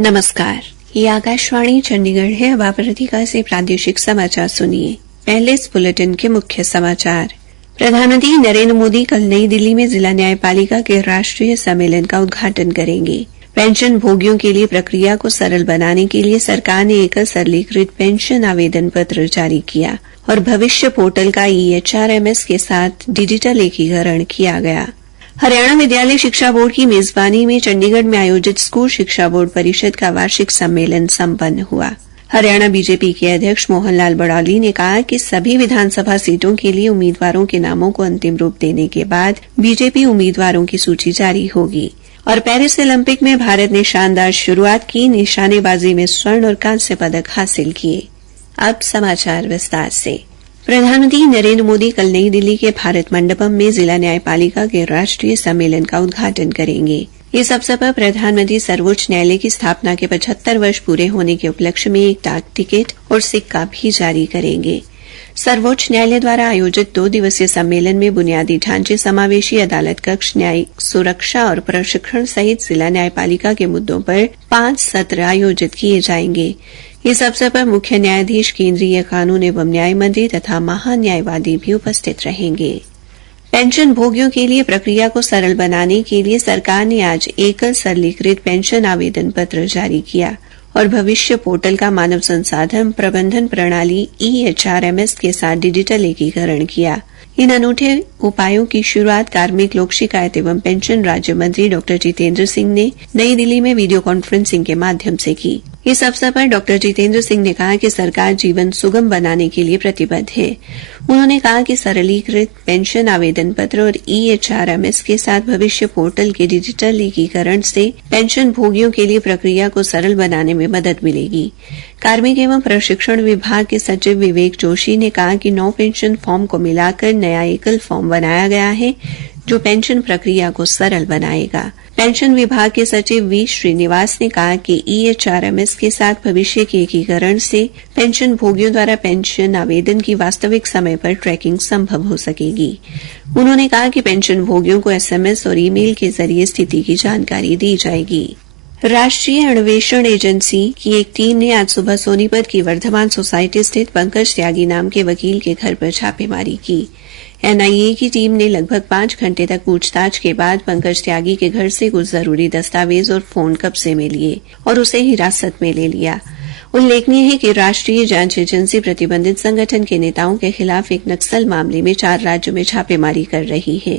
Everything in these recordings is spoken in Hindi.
नमस्कार, ये आकाशवाणी चंडीगढ़ है। अब आप राधिका से प्रादेशिक समाचार सुनिए। पहले इस बुलेटिन के मुख्य समाचार। प्रधानमंत्री नरेंद्र मोदी कल नई दिल्ली में जिला न्यायपालिका के राष्ट्रीय सम्मेलन का उद्घाटन करेंगे। पेंशन भोगियों के लिए प्रक्रिया को सरल बनाने के लिए सरकार ने एक सरलीकृत पेंशन आवेदन पत्र जारी किया और भविष्य पोर्टल का EHRMS के साथ डिजिटल एकीकरण किया गया। हरियाणा विद्यालय शिक्षा बोर्ड की मेजबानी में चंडीगढ़ में आयोजित स्कूल शिक्षा बोर्ड परिषद का वार्षिक सम्मेलन संपन्न हुआ। हरियाणा बीजेपी के अध्यक्ष मोहन लाल बड़ौली ने कहा कि सभी विधानसभा सीटों के लिए उम्मीदवारों के नामों को अंतिम रूप देने के बाद बीजेपी उम्मीदवारों की सूची जारी होगी। और पेरिस ओलंपिक में भारत ने शानदार शुरुआत की, निशानेबाजी में स्वर्ण और कांस्य पदक हासिल किए। अब समाचार विस्तार से। प्रधानमंत्री नरेंद्र मोदी कल नई दिल्ली के भारत मंडपम में जिला न्यायपालिका के राष्ट्रीय सम्मेलन का उद्घाटन करेंगे। इस अवसर पर प्रधानमंत्री सर्वोच्च न्यायालय की स्थापना के 75 वर्ष पूरे होने के उपलक्ष्य में एक डाक टिकट और सिक्का भी जारी करेंगे। सर्वोच्च न्यायालय द्वारा आयोजित 2 दिवसीय सम्मेलन में बुनियादी ढांचे, समावेशी अदालत कक्ष, न्यायिक सुरक्षा और प्रशिक्षण सहित जिला न्यायपालिका के मुद्दों पर 5 सत्र आयोजित किए जाएंगे। इस अवसर पर मुख्य न्यायाधीश, केंद्रीय कानून एवं न्याय मंत्री तथा महान्यायवादी भी उपस्थित रहेंगे। पेंशन भोगियों के लिए प्रक्रिया को सरल बनाने के लिए सरकार ने आज एकल सरलीकृत पेंशन आवेदन पत्र जारी किया और भविष्य पोर्टल का मानव संसाधन प्रबंधन प्रणाली EHRMS के साथ डिजिटल एकीकरण किया। इन अनूठे उपायों की शुरुआत कार्मिक, लोक शिकायत एवं पेंशन राज्य मंत्री डॉ जितेंद्र सिंह ने नई दिल्ली में वीडियो कॉन्फ्रेंसिंग के माध्यम से की। इस अवसर पर डॉ जितेंद्र सिंह ने कहा कि सरकार जीवन सुगम बनाने के लिए प्रतिबद्ध है। उन्होंने कहा कि सरलीकृत पेंशन आवेदन पत्र और EHRMS के साथ भविष्य पोर्टल के डिजिटल एकीकरण से पेंशन भोगियों के लिए प्रक्रिया को सरल बनाने में मदद मिलेगी। कार्मिक एवं प्रशिक्षण विभाग के सचिव विवेक जोशी ने कहा कि 9 पेंशन फॉर्म को मिलाकर नया एकल फॉर्म बनाया गया है, जो पेंशन प्रक्रिया को सरल बनाएगा। पेंशन विभाग के सचिव V श्रीनिवास ने कहा कि EHRMS के साथ भविष्य के एकीकरण से पेंशन भोगियों द्वारा पेंशन आवेदन की वास्तविक समय पर ट्रैकिंग संभव हो सकेगी। उन्होंने कहा कि पेंशन भोगियों को SMS और ईमेल के जरिए स्थिति की जानकारी दी जाएगी। राष्ट्रीय अन्वेषण एजेंसी की एक टीम ने आज सुबह सोनीपत की वर्धमान सोसाइटी स्थित पंकज त्यागी नाम के वकील के घर पर छापेमारी की। NIA की टीम ने लगभग 5 घंटे तक पूछताछ के बाद पंकज त्यागी के घर से कुछ जरूरी दस्तावेज और फोन कब्जे में लिए और उसे हिरासत में ले लिया। उल्लेखनीय है कि राष्ट्रीय जांच एजेंसी प्रतिबंधित संगठन के नेताओं के खिलाफ एक नक्सल मामले में 4 राज्यों में छापेमारी कर रही है।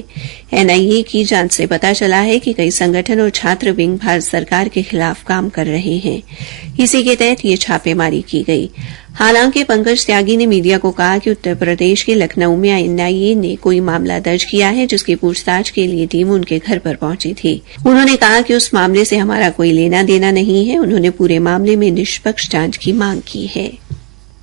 NIA की जांच से पता चला है कि कई संगठन और छात्र विंग भारत सरकार के खिलाफ काम कर रहे हैं। इसी के तहत ये छापेमारी की गई। हालांकि पंकज त्यागी ने मीडिया को कहा कि उत्तर प्रदेश के लखनऊ में NIA ने कोई मामला दर्ज किया है, जिसकी पूछताछ के लिए टीम उनके घर पर पहुंची थी। उन्होंने कहा कि उस मामले से हमारा कोई लेना देना नहीं है। उन्होंने पूरे मामले में निष्पक्ष जांच की मांग की है।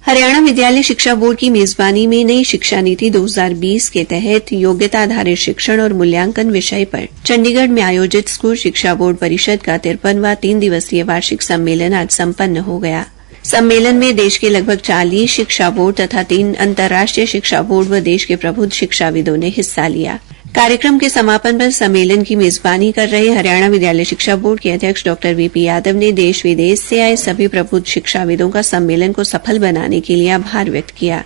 हरियाणा विद्यालय शिक्षा बोर्ड की मेजबानी में नई शिक्षा नीति 2020 के तहत योग्यता आधारित शिक्षण और मूल्यांकन विषय पर चंडीगढ़ में आयोजित स्कूल शिक्षा बोर्ड परिषद का 53वां 3 दिवसीय वार्षिक सम्मेलन आज संपन्न हो गया। सम्मेलन में देश के लगभग 40 शिक्षा बोर्ड तथा 3 अंतर्राष्ट्रीय शिक्षा बोर्ड व देश के प्रबुद्ध शिक्षाविदों ने हिस्सा लिया। कार्यक्रम के समापन पर सम्मेलन की मेजबानी कर रहे हरियाणा विद्यालय शिक्षा बोर्ड के अध्यक्ष डॉ VP यादव ने देश विदेश से आए सभी प्रबुद्ध शिक्षाविदों का सम्मेलन को सफल बनाने के लिए आभार व्यक्त किया।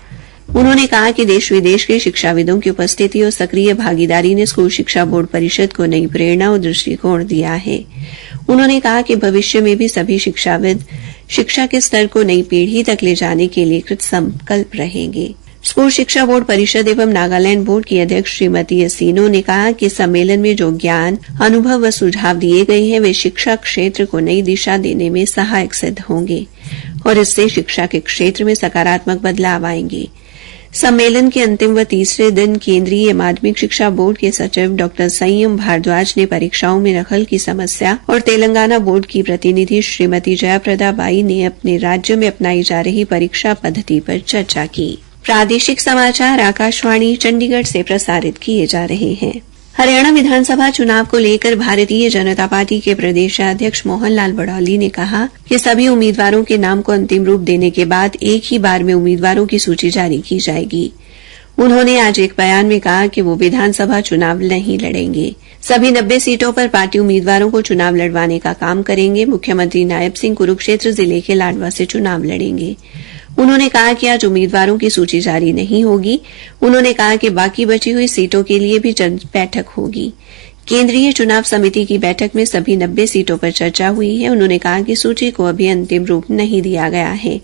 उन्होंने कहा कि देश विदेश के शिक्षाविदों की उपस्थिति और सक्रिय भागीदारी ने स्कूल शिक्षा बोर्ड परिषद को नई प्रेरणा और दृष्टिकोण दिया है। उन्होंने कहा कि भविष्य में भी सभी शिक्षाविद शिक्षा के स्तर को नई पीढ़ी तक ले जाने के लिए कृत संकल्प रहेंगे। स्कूल शिक्षा बोर्ड परिषद एवं नागालैंड बोर्ड की अध्यक्ष श्रीमती असीनो ने कहा कि सम्मेलन में जो ज्ञान, अनुभव व सुझाव दिए गए हैं वे शिक्षा क्षेत्र को नई दिशा देने में सहायक सिद्ध होंगे और इससे शिक्षा के क्षेत्र में सकारात्मक बदलाव आएंगे। सम्मेलन के अंतिम व तीसरे दिन केंद्रीय माध्यमिक शिक्षा बोर्ड के सचिव डॉ संयम भारद्वाज ने परीक्षाओं में नकल की समस्या और तेलंगाना बोर्ड की प्रतिनिधि श्रीमती जयाप्रदा बाई ने अपने राज्य में अपनाई जा रही परीक्षा पद्धति पर चर्चा की। प्रादेशिक समाचार आकाशवाणी चंडीगढ़ से प्रसारित किए जा रहे हैं। हरियाणा विधानसभा चुनाव को लेकर भारतीय जनता पार्टी के प्रदेशाध्यक्ष मोहन लाल बड़ौली ने कहा कि सभी उम्मीदवारों के नाम को अंतिम रूप देने के बाद एक ही बार में उम्मीदवारों की सूची जारी की जाएगी। उन्होंने आज एक बयान में कहा कि वो विधानसभा चुनाव नहीं लड़ेंगे। सभी 90 सीटों पर पार्टी उम्मीदवारों को चुनाव लड़वाने का काम करेंगे। मुख्यमंत्री नायब सिंह कुरुक्षेत्र जिले के लाडवा से चुनाव लड़ेंगे। उन्होंने कहा कि आज उम्मीदवारों की सूची जारी नहीं होगी। उन्होंने कहा कि बाकी बची हुई सीटों के लिए भी बैठक होगी। केंद्रीय चुनाव समिति की बैठक में सभी 90 सीटों पर चर्चा हुई है। उन्होंने कहा कि सूची को अभी अंतिम रूप नहीं दिया गया है।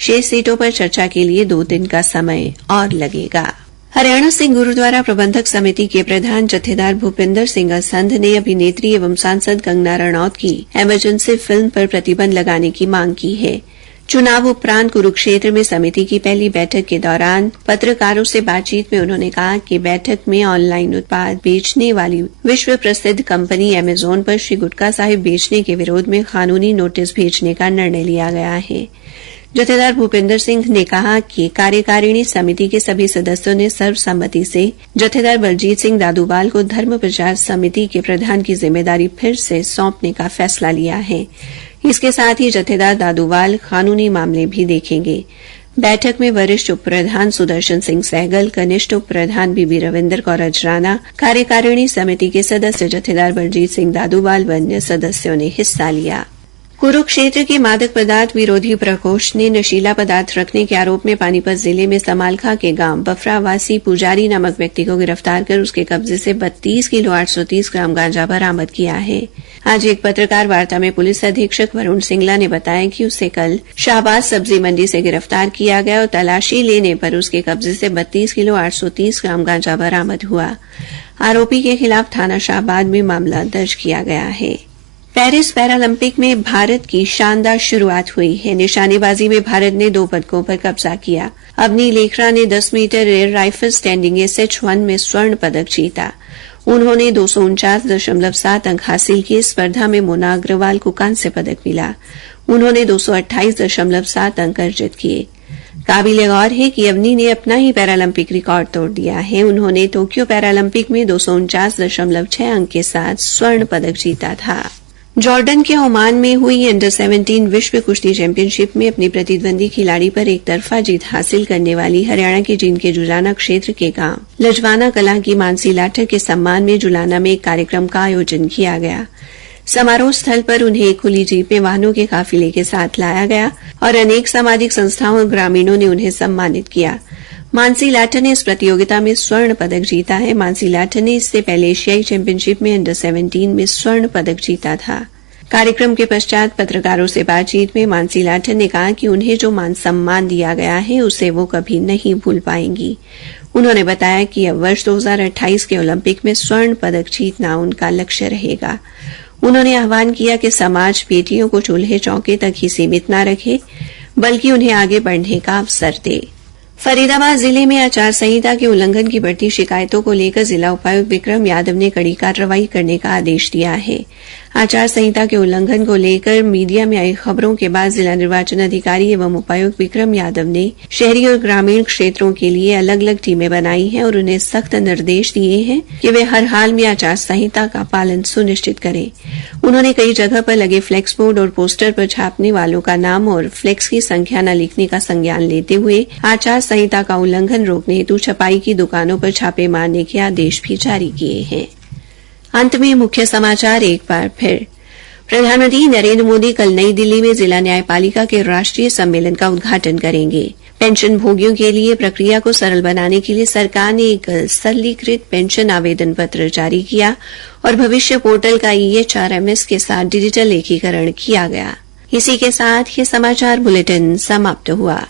शेष सीटों पर चर्चा के लिए 2 दिन का समय और लगेगा। हरियाणा सिंह गुरुद्वारा प्रबंधक समिति के प्रधान जत्थेदार भूपिंदर सिंह असंध ने अभिनेत्री एवं सांसद कंगना रनौत की इमरजेंसी फिल्म पर प्रतिबंध लगाने की मांग की है। चुनाव उपरांत कुरुक्षेत्र में समिति की पहली बैठक के दौरान पत्रकारों से बातचीत में उन्होंने कहा कि बैठक में ऑनलाइन उत्पाद बेचने वाली विश्व प्रसिद्ध कंपनी अमेजन पर श्री गुटका साहिब बेचने के विरोध में कानूनी नोटिस भेजने का निर्णय लिया गया है। जत्थेदार भूपिंदर सिंह ने कहा कि कार्यकारिणी समिति के सभी सदस्यों ने सर्वसम्मति से जत्थेदार बलजीत सिंह दादूवाल को धर्म प्रचार समिति के प्रधान की जिम्मेदारी फिर से सौंपने का फैसला लिया है। इसके साथ ही जत्थेदार दादूवाल कानूनी मामले भी देखेंगे। बैठक में वरिष्ठ उप प्रधान सुदर्शन सिंह सहगल, कनिष्ठ उप प्रधान बीबी रविंदर कौर अजराना, कार्यकारिणी समिति के सदस्य जत्थेदार बलजीत सिंह दादूवाल व अन्य सदस्यों ने हिस्सा लिया। कुरुक्षेत्र के मादक पदार्थ विरोधी प्रकोष्ठ ने नशीला पदार्थ रखने के आरोप में पानीपत जिले में समालखा के गांव बफरावासी पुजारी नामक व्यक्ति को गिरफ्तार कर उसके कब्जे से 32 किलो 830 ग्राम गांजा बरामद किया है। आज एक पत्रकार वार्ता में पुलिस अधीक्षक वरुण सिंगला ने बताया कि उसे कल शाहबाद सब्जी मंडी से गिरफ्तार किया गया और तलाशी लेने पर उसके कब्जे से 32 किलो 830 ग्राम गांजा बरामद हुआ। आरोपी के खिलाफ थाना शाहबाद में मामला दर्ज किया गया है। पेरिस पैरालंपिक में भारत की शानदार शुरुआत हुई है। निशानेबाजी में भारत ने 2 पदकों पर कब्जा किया। अवनी लेखरा ने 10 metre air rifle standing SH1 में स्वर्ण पदक जीता। उन्होंने 249.7 अंक हासिल किए। स्पर्धा में मोना अग्रवाल को कांस्य पदक मिला। उन्होंने 228.7 अंक अर्जित किए। काबिले गौर है कि अवनी ने अपना ही पैरालंपिक रिकॉर्ड तोड़ दिया है। उन्होंने टोक्यो पैरालंपिक में 249.6 अंक के साथ स्वर्ण पदक जीता था। जॉर्डन के ओमान में हुई अंडर 17 विश्व कुश्ती चैंपियनशिप में अपनी प्रतिद्वंदी खिलाड़ी पर एक तरफा जीत हासिल करने वाली हरियाणा के जींद के जुलाना क्षेत्र के गांव लजवाना कलां की मानसी लाठर के सम्मान में जुलाना में एक कार्यक्रम का आयोजन किया गया। समारोह स्थल पर उन्हें एक खुली जीप में वाहनों के काफिले के साथ लाया गया और अनेक सामाजिक संस्थाओं और ग्रामीणों ने उन्हें सम्मानित किया। मानसी लाठर ने इस प्रतियोगिता में स्वर्ण पदक जीता है। मानसी लाठर ने इससे पहले एशियाई चैंपियनशिप में अंडर 17 में स्वर्ण पदक जीता था। कार्यक्रम के पश्चात पत्रकारों से बातचीत में मानसी लाठर ने कहा कि उन्हें जो मान सम्मान दिया गया है उसे वो कभी नहीं भूल पाएंगी। उन्होंने बताया कि अब वर्ष 2028 के ओलंपिक में स्वर्ण पदक जीतना उनका लक्ष्य रहेगा। उन्होंने आह्वान किया कि समाज बेटियों को चूल्हे चौके तक ही सीमित न रखे बल्कि उन्हें आगे बढ़ने का अवसर दे। फरीदाबाद जिले में आचार संहिता के उल्लंघन की बढ़ती शिकायतों को लेकर जिला उपायुक्त विक्रम यादव ने कड़ी कार्रवाई करने का आदेश दिया है। आचार संहिता के उल्लंघन को लेकर मीडिया में आई खबरों के बाद जिला निर्वाचन अधिकारी एवं उपायुक्त विक्रम यादव ने शहरी और ग्रामीण क्षेत्रों के लिए अलग अलग टीमें बनाई हैं और उन्हें सख्त निर्देश दिए हैं कि वे हर हाल में आचार संहिता का पालन सुनिश्चित करें। उन्होंने कई जगह पर लगे फ्लेक्स बोर्ड और पोस्टर पर छापने वालों का नाम और फ्लेक्स की संख्या न लिखने का संज्ञान लेते हुए आचार संहिता का उल्लंघन रोकने हेतु छपाई की दुकानों पर छापे मारने के आदेश भी जारी किए हैं। अंत में मुख्य समाचार एक बार फिर। प्रधानमंत्री नरेंद्र मोदी कल नई दिल्ली में जिला न्यायपालिका के राष्ट्रीय सम्मेलन का उद्घाटन करेंगे। पेंशन भोगियों के लिए प्रक्रिया को सरल बनाने के लिए सरकार ने एक सरलीकृत पेंशन आवेदन पत्र जारी किया और भविष्य पोर्टल का EHRMS के साथ डिजिटल एकीकरण किया गया। इसी के साथ ये समाचार बुलेटिन समाप्त हुआ।